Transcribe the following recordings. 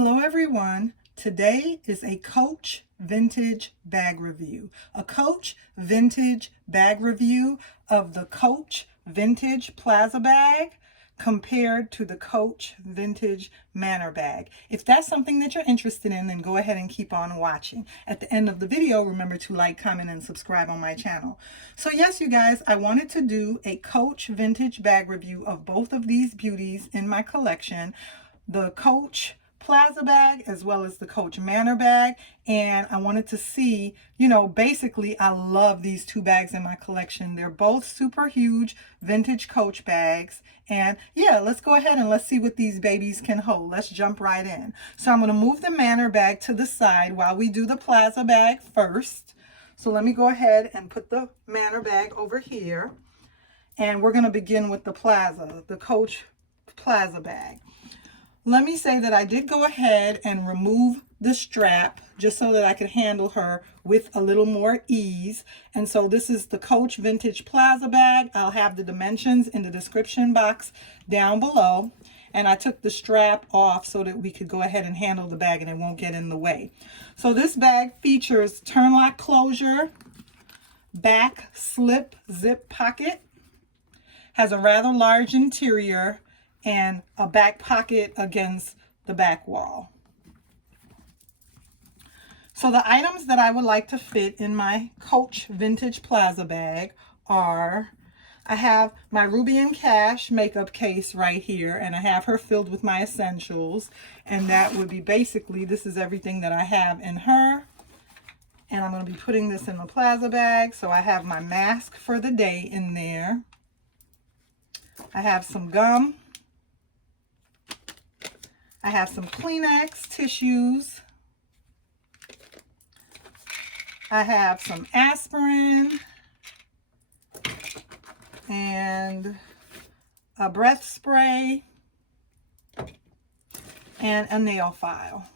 Hello everyone. Today is a Coach vintage bag review. A Coach vintage bag review of the Coach vintage Plaza bag compared to the Coach vintage Manor bag. If that's something that you're interested in, then go ahead and keep on watching. At the end of the video, remember to like, comment, and subscribe on my channel. So yes, you guys, I wanted to do a Coach vintage bag review of both of these beauties in my collection. The Coach Plaza bag as well as the Coach Manor bag, and I wanted to see, basically I love these two bags in my collection. They're both super huge vintage Coach bags, and yeah, let's go ahead and let's see what these babies can hold. Let's jump right in. So I'm going to move the Manor bag to the side while we do the Plaza bag first. So let me go ahead and put the Manor bag over here, and we're going to begin with the Coach Plaza bag. Let me say that I did go ahead and remove the strap just so that I could handle her with a little more ease. And so this is the Coach Vintage Plaza bag. I'll have the dimensions in the description box down below. And I took the strap off so that we could go ahead and handle the bag and it won't get in the way. So this bag features turn lock closure, back slip zip pocket, has a rather large interior, and a back pocket against the back wall. So the items that I would like to fit in my Coach Vintage Plaza bag are, I have my Ruby and Cash makeup case right here, and I have her filled with my essentials, and that would be basically, this is everything that I have in her. And I'm going to be putting this in the Plaza bag. So I have my mask for the day in there. I have some gum. I have some Kleenex tissues. I have some aspirin and a breath spray and a nail file.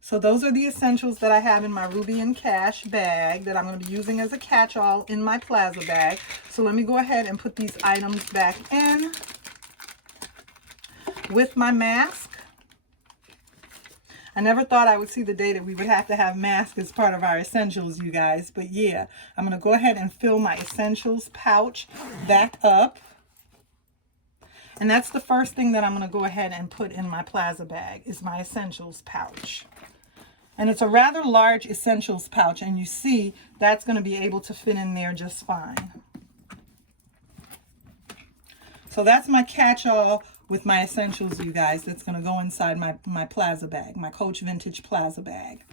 So those are the essentials that I have in my Ruby and Cash bag that I'm going to be using as a catch-all in my Plaza bag. So let me go ahead and put these items back in. With my mask, I never thought I would see the day that we would have to have masks as part of our essentials, you guys. But yeah, I'm going to go ahead and fill my essentials pouch back up. And that's the first thing that I'm going to go ahead and put in my Plaza bag is my essentials pouch. And it's a rather large essentials pouch, and you see that's going to be able to fit in there just fine. So that's my catch-all with my essentials, you guys, that's going to go inside my Plaza bag, my Coach Vintage Plaza bag.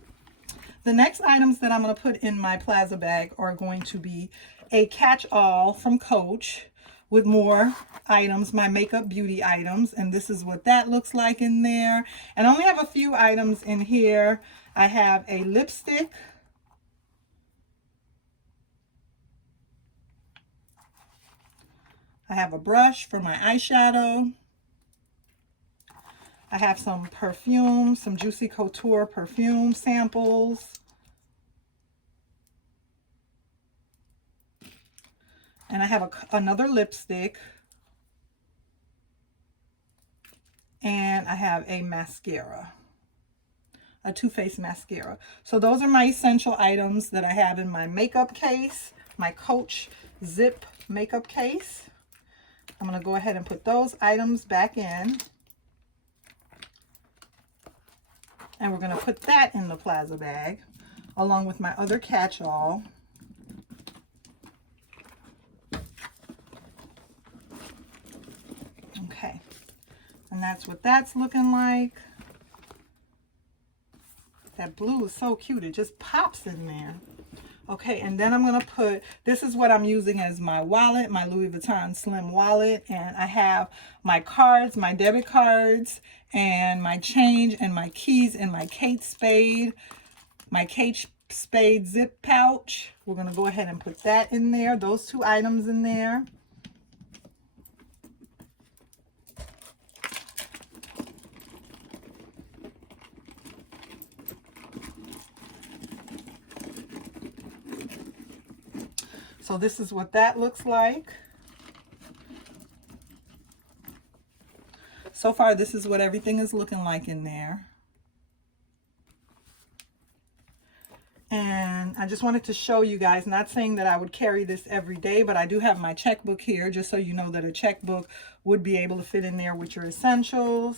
The next items that I'm going to put in my Plaza bag are going to be a catch-all from Coach with more items, my makeup beauty items, and this is what that looks like in there. And I only have a few items in here. I have a lipstick. I have a brush for my eyeshadow. I have some perfume, some Juicy Couture perfume samples. And I have another lipstick. And I have a mascara, a Too Faced mascara. So those are my essential items that I have in my makeup case, my Coach Zip makeup case. I'm going to go ahead and put those items back in. And we're going to put that in the Plaza bag along with my other catch-all. Okay. And that's what that's looking like. That blue is so cute. It just pops in there. Okay, and then I'm going to put, this is what I'm using as my wallet, my Louis Vuitton Slim wallet. And I have my cards, my debit cards, and my change, and my keys, and my Kate Spade zip pouch. We're going to go ahead and put that in there, those two items in there. So this is what that looks like. So far, this is what everything is looking like in there. And I just wanted to show you guys, not saying that I would carry this every day, but I do have my checkbook here, just so you know that a checkbook would be able to fit in there with your essentials.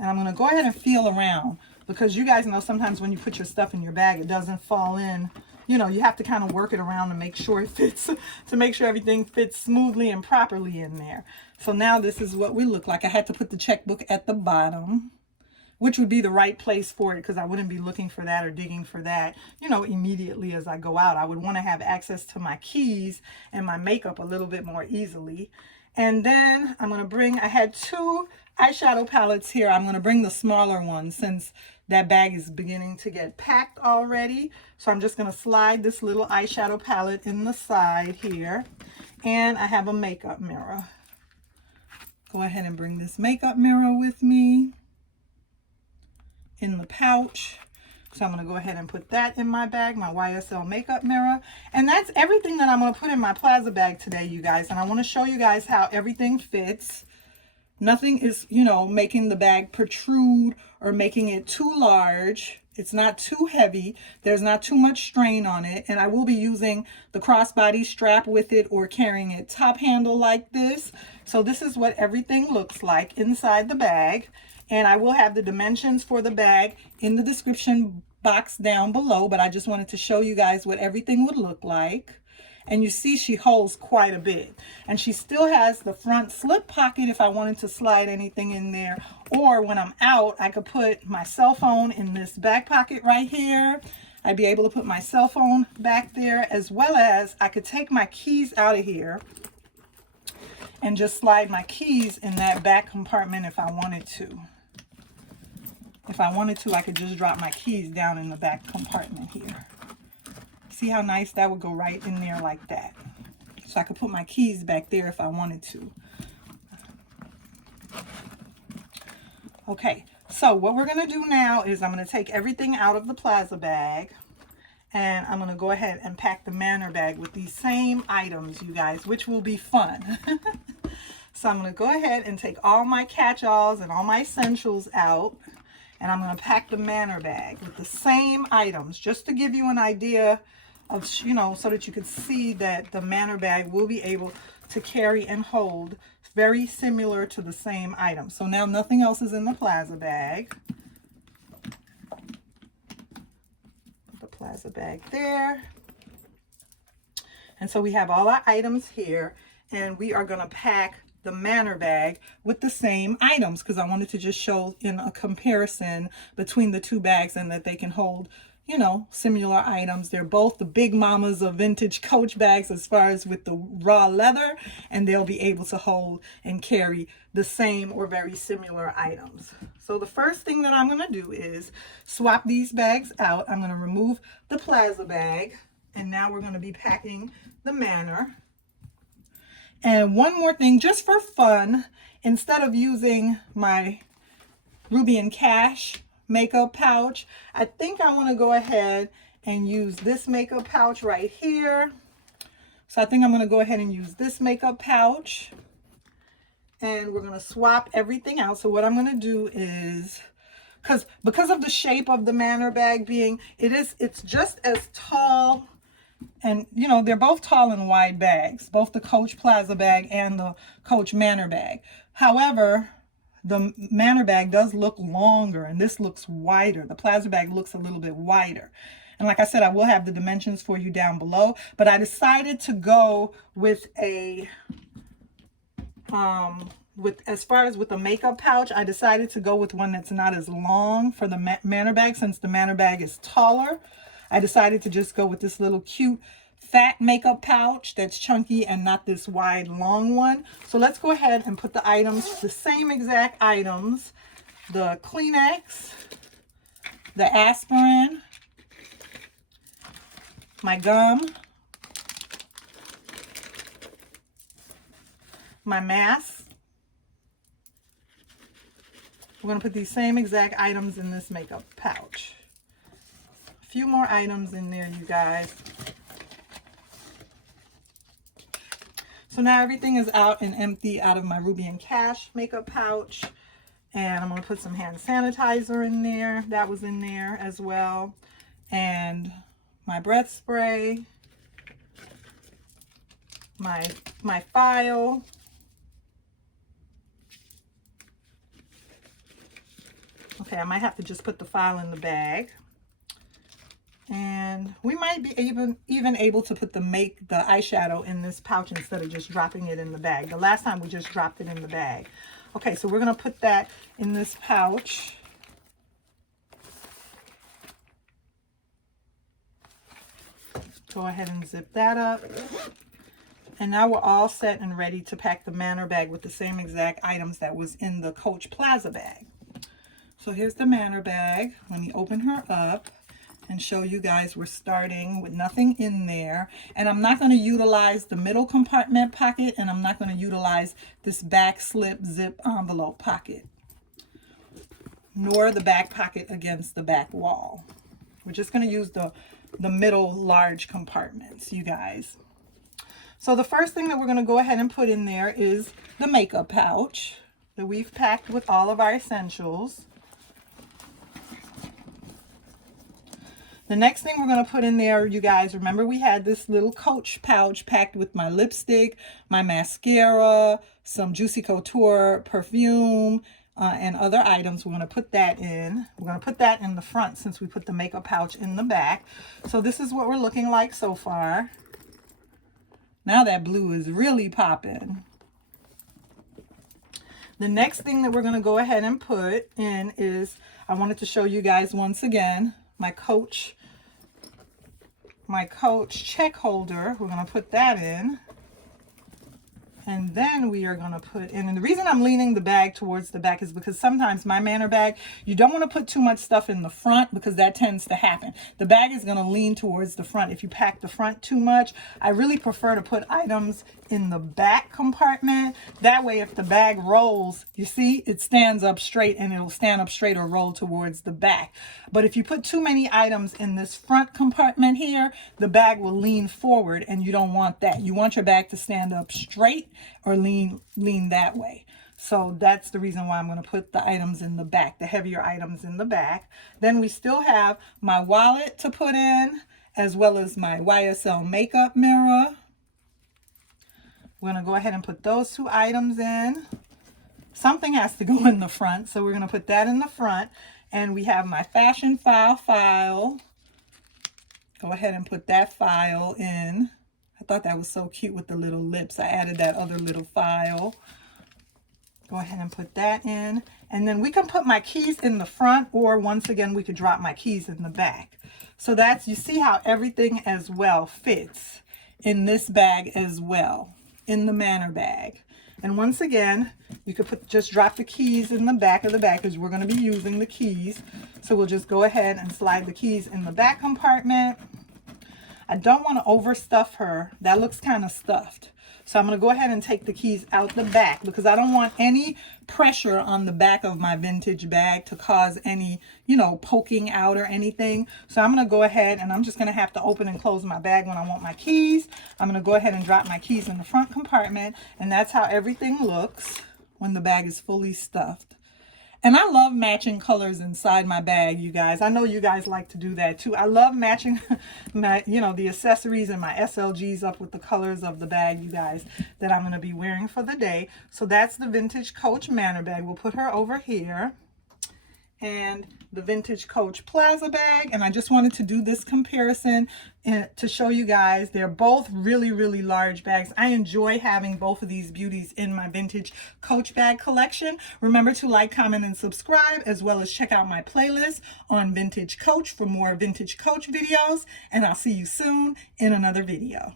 And I'm going to go ahead and feel around, because you guys know sometimes when you put your stuff in your bag, it doesn't fall in. You know, you have to kind of work it around to make sure it fits, to make sure everything fits smoothly and properly in there. So now this is what we look like. I had to put the checkbook at the bottom, which would be the right place for it, because I wouldn't be looking for that or digging for that, you know, immediately as I go out. I would want to have access to my keys and my makeup a little bit more easily. And then I'm going to bring, I had 2 eyeshadow palettes here. I'm going to bring the smaller one since that bag is beginning to get packed already. So I'm just going to slide this little eyeshadow palette in the side here. And I have a makeup mirror. Go ahead and bring this makeup mirror with me in the pouch. So I'm going to go ahead and put that in my bag, my YSL makeup mirror. And that's everything that I'm going to put in my Plaza bag today, you guys. And I want to show you guys how everything fits. Nothing is, you know, making the bag protrude or making it too large. It's not too heavy. There's not too much strain on it. And I will be using the crossbody strap with it or carrying it top handle like this. So this is what everything looks like inside the bag. And I will have the dimensions for the bag in the description box down below. But I just wanted to show you guys what everything would look like. And you see she holds quite a bit. And she still has the front slip pocket if I wanted to slide anything in there. Or when I'm out, I could put my cell phone in this back pocket right here. I'd be able to put my cell phone back there, as well as I could take my keys out of here and just slide my keys in that back compartment if I wanted to. If I wanted to, I could just drop my keys down in the back compartment here. See how nice that would go right in there like that. So I could put my keys back there if I wanted to. Okay, so what we're going to do now is I'm going to take everything out of the Plaza bag. And I'm going to go ahead and pack the Manor bag with these same items, you guys, which will be fun. So I'm going to go ahead and take all my catch-alls and all my essentials out. And I'm going to pack the Manor bag with the same items, just to give you an idea of, you know, so that you can see that the Manor bag will be able to carry and hold very similar to the same items. So now nothing else is in the Plaza bag. Put the Plaza bag there. And so we have all our items here, and we are going to pack the Manor bag with the same items, because I wanted to just show in a comparison between the 2 bags and that they can hold, you know, similar items. They're both the big mamas of vintage Coach bags as far as with the raw leather, and they'll be able to hold and carry the same or very similar items. So the first thing that I'm going to do is swap these bags out. I'm going to remove the Plaza bag, and now we're going to be packing the Manor. And one more thing, just for fun, instead of using my Ruby and Cash makeup pouch, I think I want to go ahead and use this makeup pouch right here. So I think I'm going to go ahead and use this makeup pouch. And we're going to swap everything out. So what I'm going to do is, because of the shape of the Manor bag being, it's just as tall. And, you know, they're both tall and wide bags, both the Coach Plaza bag and the Coach Manor bag. However, the Manor bag does look longer, and this looks wider. The Plaza bag looks a little bit wider. And like I said, I will have the dimensions for you down below. But I decided to go with a, as far as with the makeup pouch, I decided to go with one that's not as long for the Manor bag, since the Manor bag is taller. I decided to just go with this little cute fat makeup pouch that's chunky and not this wide long one. So let's go ahead and put the items, the same exact items, the Kleenex, the aspirin, my gum, my mask. We're going to put these same exact items in this makeup pouch. Few more items in there, you guys. So now everything is out and empty out of my Ruby and Cash makeup pouch. And I'm going to put some hand sanitizer in there. That was in there as well. And my breath spray. My file. Okay, I might have to just put the file in the bag. And we might be even able to put the eyeshadow in this pouch instead of just dropping it in the bag. The last time we just dropped it in the bag. Okay, so we're going to put that in this pouch. Go ahead and zip that up. And now we're all set and ready to pack the Manor bag with the same exact items that was in the Coach Plaza bag. So here's the Manor bag. Let me open her up and show you guys we're starting with nothing in there. And I'm not going to utilize the middle compartment pocket, and I'm not going to utilize this back slip zip envelope pocket, nor the back pocket against the back wall. We're just going to use the middle large compartments, you guys. So the first thing that we're going to go ahead and put in there is the makeup pouch that we've packed with all of our essentials. The next thing we're going to put in there, you guys, remember we had this little Coach pouch packed with my lipstick, my mascara, some Juicy Couture perfume, and other items. We're going to put that in. We're going to put that in the front since we put the makeup pouch in the back. So this is what we're looking like so far. Now that blue is really popping. The next thing that we're going to go ahead and put in is, I wanted to show you guys once again, my Coach check holder. We're going to put that in. And then we are going to put in, and the reason I'm leaning the bag towards the back is because sometimes my Manor bag, you don't want to put too much stuff in the front because that tends to happen. The bag is going to lean towards the front if you pack the front too much. I really prefer to put items in the back compartment. That way, if the bag rolls, you see, it stands up straight, and it'll stand up straight or roll towards the back. But if you put too many items in this front compartment here, the bag will lean forward, and you don't want that. You want your bag to stand up straight or lean that way. So that's the reason why I'm going to put the items in the back, the heavier items in the back. Then we still have my wallet to put in, as well as my YSL makeup mirror. We're going to go ahead and put those two items in. Something has to go in the front, so we're going to put that in the front. And we have my fashion file. Go ahead and put that file in. I thought that was so cute with the little lips. I added that other little file. Go ahead and put that in. And then we can put my keys in the front, or once again, we could drop my keys in the back. So that's, you see how everything as well fits in this bag as well, in the Manor bag. And once again, you could just drop the keys in the back of the bag because we're going to be using the keys. So we'll just go ahead and slide the keys in the back compartment. I don't want to overstuff her. That looks kind of stuffed. So I'm going to go ahead and take the keys out the back because I don't want any pressure on the back of my vintage bag to cause any, poking out or anything. So I'm going to go ahead and I'm just going to have to open and close my bag when I want my keys. I'm going to go ahead and drop my keys in the front compartment. And that's how everything looks when the bag is fully stuffed. And I love matching colors inside my bag, you guys. I know you guys like to do that too. I love matching my, the accessories and my SLGs up with the colors of the bag, you guys, that I'm going to be wearing for the day. So that's the vintage Coach Manor bag. We'll put her over here. And the vintage Coach Plaza bag. And I just wanted to do this comparison to show you guys they're both really, really large bags. I enjoy having both of these beauties in my vintage Coach bag collection. Remember to like, comment, and subscribe, as well as check out my playlist on Vintage Coach for more vintage Coach videos. And I'll see you soon in another video.